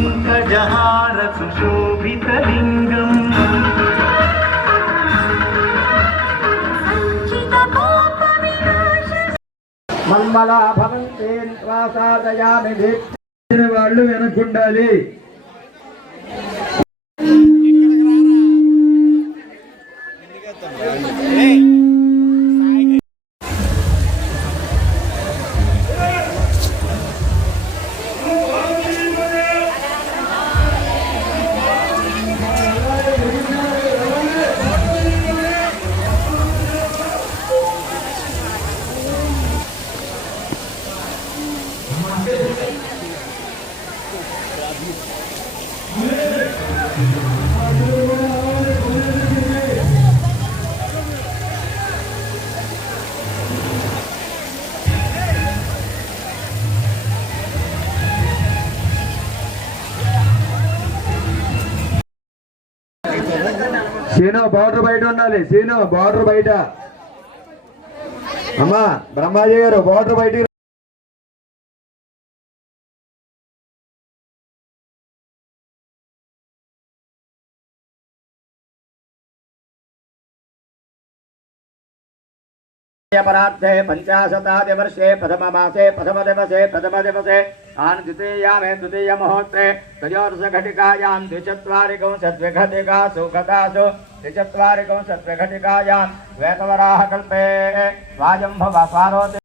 పంకజహార సుశోభితలింగం మన్మలా భవంతే వాళ్ళు వెనకుండాలి scene border బయట ఉండాలి. సీను బార్డర్ బయట. అమ్మా బ్రహ్మాజీ గారు బార్డర్ బయట अपराधे पञ्चाशतादिवर्षे प्रथममासे, प्रथमदिवसे प्रथमदिवसे। आन् द्वितीयामे घटिकायां त्रयोर्षघटिकायां द्विचत्वारिकंशद्विघटिकासु गतासु द्विचत्वारिकंशद्विघटिकायां श्वेतवराहकल्पे वाजम्भव पारोति